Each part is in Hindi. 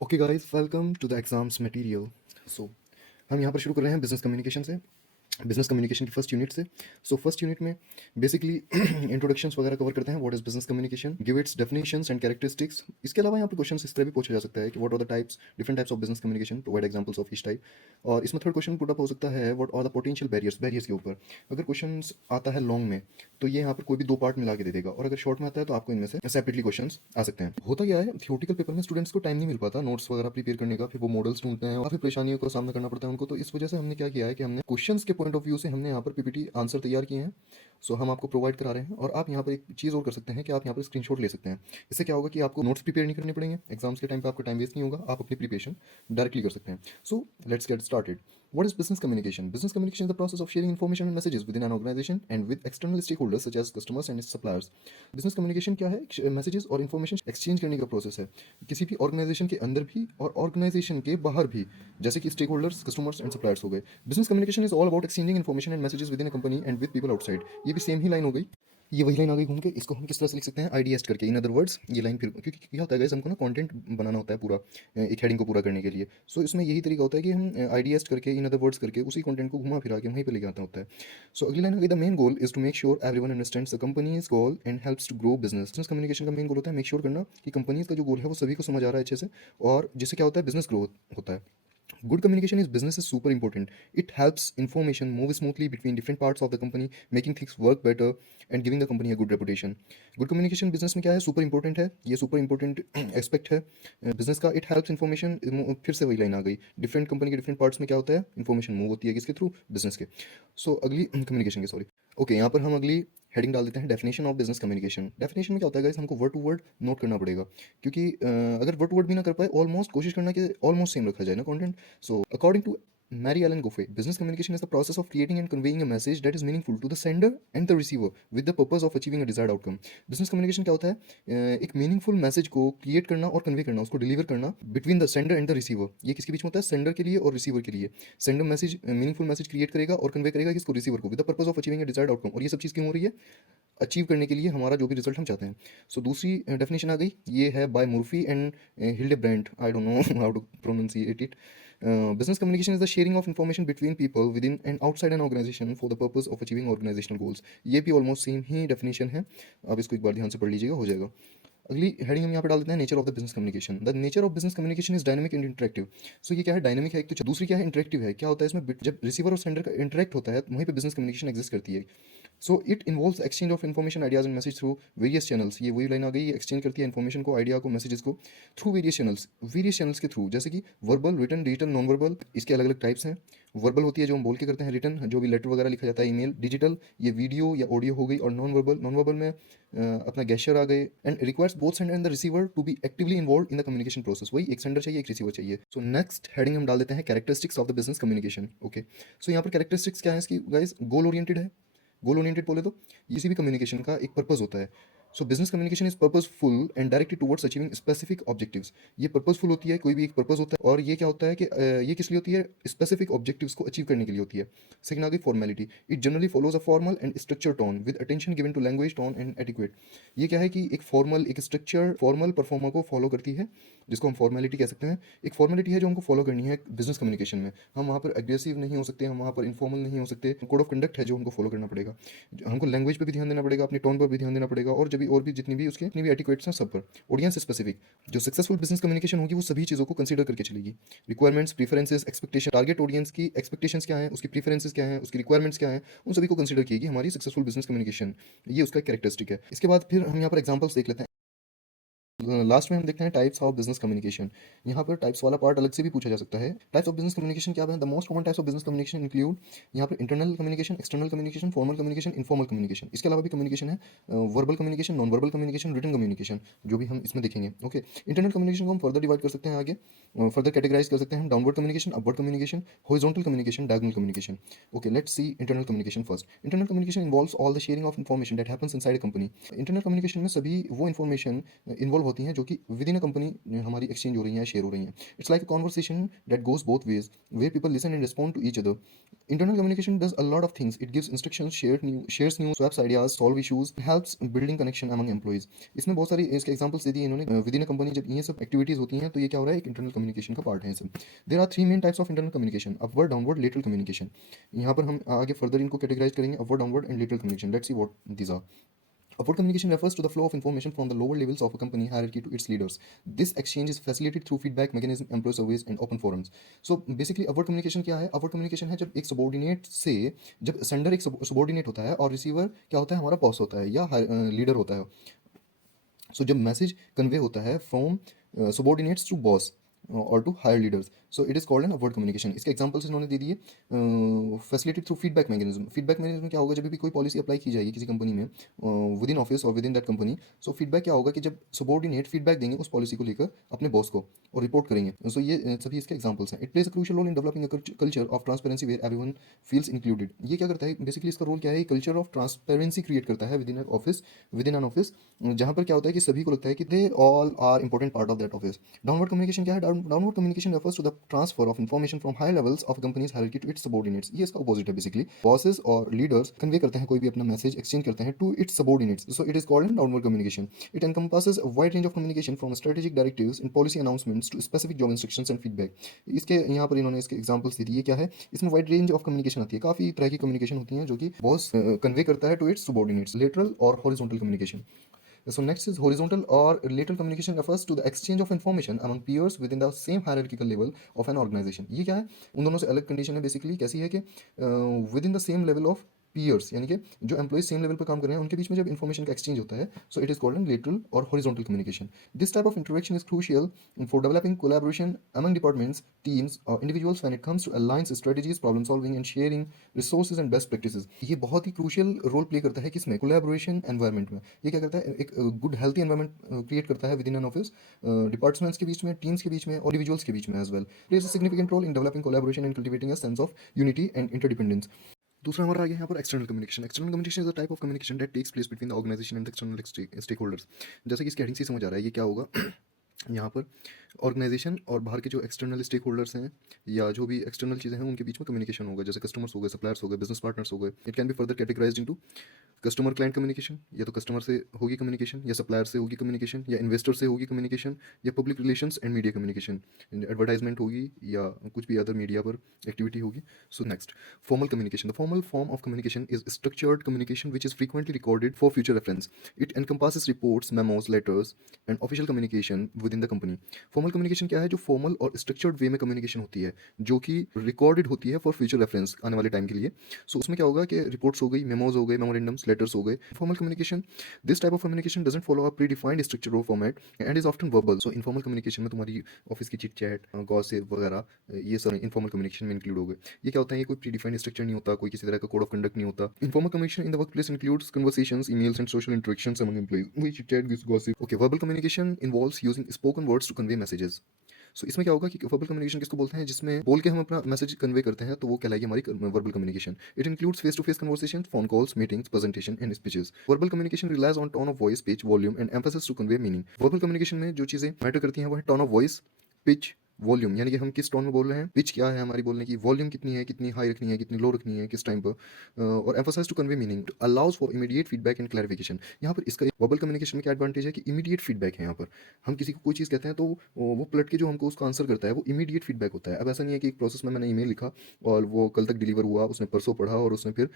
Okay guys, welcome to the exams material. So हम यहाँ पर शुरू कर रहे हैं बिजनेस कम्युनिकेशन से, बिजनेस कम्युनिकेशन की फर्स्ट यूनिट से। सो फर्स्ट यूनिट में बेसिकली इंट्रोडक्शंस वगैरह कवर करते हैं। What is business communication, give its definitions and characteristics. इसके अलावा यहाँ पर क्वेश्चन इस तरह भी पूछा जा सकता है कि what are the types, different types of business communication, provide examples of each type. और इसमें थर्ड क्वेश्चन पुट अप हो सकता है what are the potential barriers, barriers के ऊपर। अगर क्वेश्चन आता है लॉन्ग में तो ये यहाँ पर कोई भी दो पार्ट मिला के दे देगा, और अगर शॉर्ट में आता है तो आपको इनमें से सेपरेटली क्वेश्चंस आ सकते हैं। होता क्या है, थियोरटिकल पेपर में स्टूडेंट्स को टाइम नहीं मिल पाता नोट्स वगैरह प्रिपेयर करने का, फिर वो मॉडल्स ढूंढते हैं और फिर परेशानियों का सामना करना पड़ता है उनको। तो इस वजह से हमने क्या किया है कि हमने क्वेश्चंस के पॉइंट ऑफ व्यू से हमने यहाँ पर पीपीटी आंसर तैयार किए हैं। सो हम आपको प्रोवाइड करा रहे हैं, और आप यहाँ पर एक चीज़ और कर सकते हैं कि आप यहाँ पर स्क्रीनशॉट ले सकते हैं। इससे क्या होगा कि आपको नोट्स प्रिपेयर नहीं करने पड़ेंगे, एग्जाम्स के टाइम पे आपका टाइम वेस्ट नहीं होगा, आप अपनी प्रिपरेशन डायरेक्टली कर सकते हैं। So let's get started. What is business communication? Business communication is the process of sharing information and messages within an organization and with external stakeholders such as customers and its suppliers. Business communication क्या है? मैसेजेस और इन्फॉर्मेशन एक्सचेंज करने का प्रोसेस है, किसी भी ऑर्गेनाइजेशन के अंदर भी और ऑर्गेनाइजेशन के बाहर भी, जैसे कि stakeholders, customers and suppliers हो गए। Business communication is all about exchanging information and messages within a company and with people outside. ये भी सेम ही लाइन हो गई, ये वही लाइन आ गई घूम के। इसको हम किस तरह से लिख सकते हैं, आईडीएस करके। इन अदर वर्ड्स ये लाइन फिर, क्योंकि क्या होता है गाइस, हमको ना कंटेंट बनाना होता है पूरा एक हेडिंग को पूरा करने के लिए। सो इसमें यही तरीका होता है कि हम आईडीएस करके, इन अदर वर्ड्स करके, उसी कंटेंट को घुमा फिरा के वहीं पे लेके आता होता है। सो अगली लाइन आ गई, the main goal is to make sure everyone understands the company's goal and helps to grow business. Business communication का मेन गोल होता है मेक श्योर करना कि कंपनीज का जो गोल है वो सभी को समझ आ रहा है अच्छे से, और जिससे क्या होता है, बिजनेस ग्रोथ होता है। Good communication is business is super important. It helps information move smoothly between different parts of the company, making things work better and giving the company a good reputation. Good communication business में क्या है, super important है, ये super important aspect है business का। It helps information, फिर से वही लाइन आ गई, different company के different parts में क्या होता है, information move होती है किसके थ्रू, business के। So अगली communication के, सॉरी। ओके, यहाँ पर हम अगली हेडिंग डाल देते हैं, definition of business communication. Definition में क्या होता है गाइस, हमको वर्ड टू वर्ड नोट करना पड़ेगा, क्योंकि अगर वर्ड टू वर्ड भी ना कर पाए, ऑलमोस्ट कोशिश करना कि ऑलमोस्ट सेम रखा जाए ना content. So, according to Mary Ellen Goffey, business communication is the process of creating and conveying a message that is meaningful to the sender and the receiver with the purpose of achieving a desired outcome. Business communication क्या होता है, एक मीनिंगफुल मैसेज को क्रिएट करना और कन्वे करना, उसको डिलीवर करना between the sender and the receiver. ये किसके बीच में होता है, सेंडर के लिए और रिसीवर के लिए। Sender message, meaningful message create करेगा और कन्वे करेगा किसको, रिसीवर को, with the purpose of achieving a desired outcome. और ये सब चीज़ क्यों हो रही है, अचीव करने के लिए, हमारा जो भी रिजल्ट हम चाहते हैं। सो दूसरी डेफिनेशन आ गई, ये है by Murphy and Hildebrandt, I don't know how to pronunciate it. Business communication is the sharing of information between people within and outside an organization for the purpose of achieving organizational goals. ये भी ऑलमोस्ट सेम ही डेफिनेशन है, आप इसको एक बार ध्यान से पढ़ लीजिएगा, हो जाएगा। अगली हेडिंग हम यहाँ पे डाल देते हैं, nature of the business communication. The nature of business communication is dynamic and interactive. So ये क्या है, डायनामिक है एक तो, दूसरी क्या है, इंटरेक्टिव है। क्या होता है इसमें, जब रिसीवर और सेंडर का इंटरेक्ट होता है वहीं पे बिजनेस कम्युनिकेशन एग्जिस्ट करती है। So it involves exchange of information, ideas and message through various channels. ये वही लाइन आ गई, एक्सचेंज करती है इन्फॉर्मेशन को, आइडिया को, मैसेजेस को through various channels, various channels के थ्रू, जैसे कि verbal, written, digital, non verbal. इसके अलग अलग टाइप्स हैं। वर्बल होती है जो हम बोल के करते हैं, रिटन जो भी लेटर वगैरह लिखा जाता है, ईमेल। डिजिटल ये वीडियो या ऑडियो हो गई, और नॉन वर्बल, नॉन वर्बल में अपना गेस्चर आ गए। And requires both sender and the receiver to be actively involve in the communication process. वही एक सेंडर चाहिए, एक रिसीवर चाहिए। सो नेक्स्ट हेडिंग हम डाल देते हैं, characteristics of the business communication. Okay, so यहाँ पर कैरेक्टरिस्टिक्स क्या है इसकी गाइस, गोल ओरिएंटेड है। गोल ओरिएंटेड बोले तो किसी भी कम्युनिकेशन का एक पर्पस होता है। सो business communication is purposeful and directed towards achieving specific objectives. ये पर्पसफुल होती है, कोई भी एक पर्पस होता है, और ये क्या होता है कि ये किस लिए होती है, स्पेसिफिक ऑब्जेक्टिव्स को अचीव करने के लिए होती है। सेकंड आ गई formality, it generally follows a formal and structure tone with attention given to language, tone and etiquette. ये क्या है कि एक फॉर्मल, एक स्ट्रक्चर, फॉर्मल परफॉर्मर को फॉलो करती है, जिसको हम फॉर्मेलिटी कह सकते हैं। एक फॉर्मेलिटी है जो हमको फॉलो करनी है बिजनेस कम्युनिकेशन में। हम वहाँ पर एग्रेसिव नहीं हो सकते, हम वहाँ पर इनफॉर्मल नहीं हो सकते। कोड ऑफ कंडक्ट है जो हमको फॉलो करना पड़ेगा। हमको लैंग्वेज पे भी ध्यान देना पड़ेगा, अपनी टोन पर भी ध्यान देना पड़ेगा, और जब भी और भी जितनी भी उसके जितनी भी एटिक्वेट्स हैं सब पर। ऑडियंस स्पेसिफिक, जो सक्सेसफुल बिजनेस कम्युनिकेशन होगी वो सभी चीज़ों को कंसीडर करके चलेगी। रिक्वायरमेंट्स, प्रीफरेंसेस, एक्सपेक्टेशन, टारगेट ऑडियंस की एक्सपेक्टेशंस क्या है, उसकी प्रीफरेंसेस क्या है, उसकी रिक्वायरमेंट्स क्या है, उन सभी को कंसीडर किएगी हमारी सक्सेसफुल बिजनेस कम्युनिकेशन। ये उसका कैरेक्टरिस्टिक है। इसके बाद फिर हम यहाँ पर एग्जाम्पल्स देख लेते हैं। लास्ट में हम देखते हैं टाइप्स ऑफ बिजनेस कम्युनिकेशन। यहाँ पर टाइप्स वाला पार्ट अलग से भी पूछा जा सकता है। टाइप्स ऑफ बिजनेस कम्युनिकेशन क्या है, the most common types of business communication include, यहाँ पर internal communication, external communication, formal communication, informal communication. इसके अलावा भी कम्युनिकेशन है, verbal communication, non verbal communication, written communication, जो भी हम इसमें देखेंगे। ओके, इंटरनल कम्युनिकेशन को हम फर्दर डिवाइड कर सकते हैं, आगे फर्दर कैटेगराइज कर सकते हैं, downward communication, upward communication, horizontal communication, diagonal communication. Okay, let's see internal communication first. Internal communication involves all the sharing of information that happens inside a company. Internal communication में सभी वो इन्फॉर्मेशन इन्वॉल्व होती हैं जो कि विद इन अ कंपनी हमारी एक्सचेंज हो रही हैं, शेयर हो रही हैं। It's like a conversation that goes both ways, we people listen and respond to each other. Internal communication does a lot of things. It gives instructions, shares news, swaps ideas, solve issues, helps building connection among employees. इसमें बहुत सारी इसके एग्जांपल्स दे दिए इन्होंने विद इन अ कंपनी जब ये सब एक्टिविटीज होती हैं तो ये क्या हो रहा है, एक इंटरनल कम्युनिकेशन का पार्ट है सब. There are three main types of internal communication: upward, downward, lateral communication. यहाँ पर हम आगे फर्दर इनको कैटेगराइज करेंगे, upward, downward and lateral communication. Let's see what these are. Upward communication refers to the flow of information from the lower levels of a company hierarchy to its leaders. This exchange is facilitated through feedback mechanism, employee surveys, and open forums. So basically, upward communication क्या है? Upward communication है जब एक subordinate से, जब sender एक subordinate होता है और receiver क्या होता है, हमारा boss होता है या leader होता है. So जब message convey होता है from subordinates to boss or to higher leaders, so it is called an upward communication. इसके एग्जांपल्स इन्होंने दे दिए. Facilitated through feedback mechanism. Feedback mechanism क्या होगा, जब भी कोई पॉलिसी अप्लाई की जाएगी किसी कंपनी में विद इन ऑफिस और with in that company, so feedback क्या होगा कि जब सबॉर्डिनेट फीडबैक देंगे उस पॉलिसी को लेकर अपने बॉस को और रिपोर्ट करेंगे. सो ये सभी इसके एग्जांपल्स हैं. It plays a crucial role in developing a culture of transparency where everyone feels included. ये क्या करता है बेसिकली, इसका रोल क्या है, कल्चर ऑफ ट्रांसपेरेंसी क्रिएट करता है with in office, with in an office, जहाँ पर क्या होता है कि सभी को लगता है कि they all are important part of that office. Downward communication क्या है? Downward communication refers to the transfer of information from high levels of a company's hierarchy to its subordinates. ये इसका opposite है basically. Bosses और leaders convey करते हैं कोई भी अपना message exchange करते हैं to its subordinates. So it is called downward communication. It encompasses a wide range of communication from strategic directives and policy announcements to specific job instructions and feedback. इसके यहाँ पर इन्होंने इसके examples दे दिए. क्या है इसमें wide range of communication आती है, काफ़ी तरह की communication होती है जो कि boss convey करता है to its subordinates. Lateral और horizontal communication. So next is horizontal or lateral communication refers to the exchange of information among peers within the same hierarchical level of an organization. ये क्या है, उन दोनों से अलग कंडीशन है बेसिकली. कैसी है कि within the same level of peers, यानी कि जो एम्प्लॉइज सेम लेवल पर काम कर रहे हैं उनके बीच में जब इन्फॉर्मेशन का एक्सचेंज होता है, so it is called an lateral और horizontal communication. This type of interaction is crucial for developing collaboration among departments, teams or individuals when it comes to alliance strategies, problem solving and sharing resources and best practices. ये बहुत ही क्रूशियल रोल प्ले करता है किसमें, कोलैबोरेशन एनवायरनमेंट में. ये क्या करता है, एक गुड हेल्थी एनवायरनमेंट क्रिएट करता है with in an office, departments के बीच में, टीम्स के बीच में और इंडिविजुअल्स के बीच में as well. Plays a significant role in developing collaboration and cultivating a sense of unity and interdependence. दूसरा हमारा आ गया यहाँ पर external communication. External communication is a type of communication that takes place between the organisation and the external stakeholders. जैसे कि इसकी हेडिंग से समझ आ रहा है ये क्या होगा. यहाँ पर ऑर्गेनाइजेशन और बाहर के जो एक्सटर्नल स्टेक होल्डर्स हैं या जो भी एक्सटर्नल चीज़ें हैं उनके बीच में कम्युनिकेशन होगा. जैसे कस्टमर्स हो गए, सप्लायर्स हो गए, बिजनेस पार्टनर्स हो गए. It can be further categorised into customer client communication, या तो कस्टमर से होगी कम्युनिकेशन, या सप्लायर से होगी कम्युनिकेशन, या इन्वेस्टर से होगी कम्युनिकेशन, या public relations and media communication, advertisement होगी या कुछ भी अदर मीडिया पर एक्टिविटी होगी. So next, formal communication. The formal form of communication is structured communication which is frequently recorded for future reference. It encompasses reports, memos, letters and official communication within the company. Formal communication क्या है, जो फॉर्मल और स्ट्रक्चर्ड वे में कम्युनिकेशन होती है जो कि रिकॉर्डेड होती है फॉर फ्यूचर रेफरेंस, आने वाले टाइम के लिए. सो उसमें क्या होगा कि रिपोर्ट्स हो गई, मेमोज हो गए, मेमोरेंडम्स, लेटर्स हो गए. Formal communication, this type of communication doesn't follow a pre defined structure और format and is often verbal. So informal communication में तुम्हारी ऑफिस की चिट चैट, गॉसिप वगैरह, ये सब इनफॉर्मल कम्युनिकेशन में इंक्लूड हो गए. ये क्या होता है, ये कोई प्री डिफाइंड स्ट्रक्चर नहीं होता, कोई किसी तरह का कोड ऑफ कंडक्ट नहीं होता. Informal communication in the work place includes conversations, emails and social interactions among employees. वही chit chat, gossip. Okay, verbal communication involves using spoken words to convey messages. So इसमें क्या होगा कि वर्बल कम्युनिकेशन किसको बोलते हैं, जिसमें बोल के हम अपना मैसेज कन्वे करते हैं, तो वो कहलाएगी हमारी verbal communication. It includes face to face conversation, phone calls, meetings, presentation and speeches. Verbal communication relies on tone of voice, pitch, volume and emphasis to convey meaning. Verbal communication में जो चीज़ें मैटर करती हैं वो है tone of voice, pitch, volume, यानी कि हम किस टोन में बोल रहे हैं, पिच क्या है हमारी बोलने की, वॉल्यूम कितनी है, कितनी हाई रखनी है, कितनी लो रखनी है, किस टाइम पर, और emphasise to convey meaning, allows for immediate feedback and clarification. यहाँ पर इसका वर्बल कम्युनिकेशन में क्या एडवांटेज है कि इमीडिएट फीडबैक है. यहाँ पर हम किसी को कोई चीज़ कहते हैं तो वो पलट के जो हमको उसका आंसर करता है वो इमीडिएट फीडबैक होता है. अब ऐसा नहीं है कि एक प्रोसेस में मैंने ईमेल लिखा और वो कल तक डिलीवर हुआ, उसने परसों पढ़ा और उसने फिर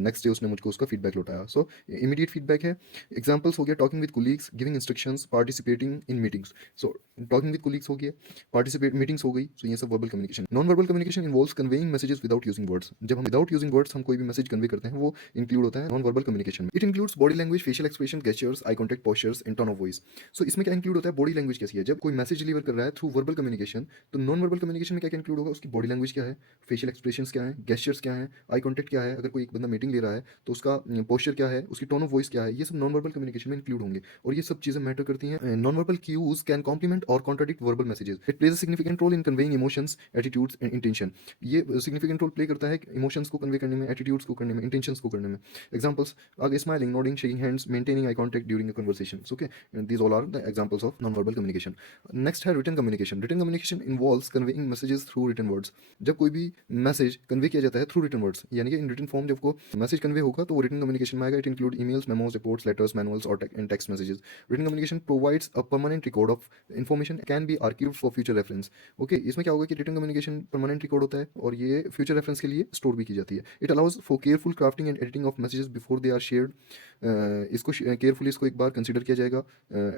नेक्स्ट डे उसने मुझको उसका फीडबैक लौटाया. सो इमीडिएट फीडबैक है. एग्जाम्पल्स हो गया, talking with colleagues, giving instructions, participating in meetings. So talking with colleagues हो गया, पार्टिसिपेट मीटिंग्स हो गई. सो ये सब verbal communication. Non verbal communication involves conveying messages without using words. जब हम विदाउट यूजिंग वर्ड्स हम कोई भी मैसेज कन्वे करते हैं वो इंक्लूड होता है नॉन वर्बल कम्युनिकेशन में. It includes body language, facial expression, gestures, eye contact, postures and tone of voice. So इसमें क्या इंक्लूड होता है, बॉडी लैंग्वेज कैसी है. जब कोई मैसेज डिलीवर कर रहा है थ्रू वर्बल कम्युनिकेशन, तो नॉन वर्बल कम्युनिकेशन में क्या क्या इंक्लूड होगा, उसकी बॉडी लैंग्वेज क्या है, फेशियल एक्सप्रेशंस क्या है, गेस्चर्स क्या है, आई कॉन्टैक्ट क्या है, अगर कोई एक बंदा मीटिंग ले रहा है तो उसका पोस्चर क्या है, उसकी टोन ऑफ वॉइस क्या है, ये सब नॉन वर्बल कम्युनिकेशन में इंक्लूड होंगे. और ये सब चीज़ें मैटर करती हैं. Non verbal cues can complement और contradict verbal messages. It plays significant role in conveying emotions, attitudes and intention. ये सिग्निफिकेंट रोल प्ले करता है इमोशंस को कन्वे करने में, एटीट्यूड्स को करने में, इंटेंशंस को करने में। एग्जांपल्स आगे smiling, nodding, shaking hands, maintaining eye contact during a conversation. Okay, these all are the examples of non verbal communication. Next है written communication. Written communication involves conveying messages through written words. जब कोई भी मैसेज कन्वे किया जाता है थ्रू रिटन वर्ड्स, यानी कि इन रिटन फॉर्म जब को मैसेज कन्वे होगा तो वो रिटन कम्युनिकेशन में आएगा। It include emails, memos, reports, letters, manuals और and text messages. Written communication provides a permanent record of information can be archived for future reference. Okay, इसमें क्या होगा कि रिटन कम्युनिकेशन परमानेंट रिकॉर्ड होता है और ये फ्यूचर रेफरेंस के लिए स्टोर भी की जाती है। It allows for careful crafting and editing of messages before they are shared. इसको केयरफुली इसको एक बार कंसीडर किया जाएगा,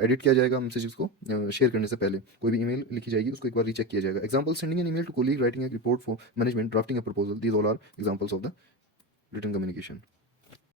एडिट किया जाएगा मैसेजेस को शेयर करने से पहले। कोई भी ईमेल लिखी जाएगी उसको एक बार रीचेक किया जाएगा। Example, sending an email to colleague, writing a report for management, drafting a proposal, these all are examples of the written communication.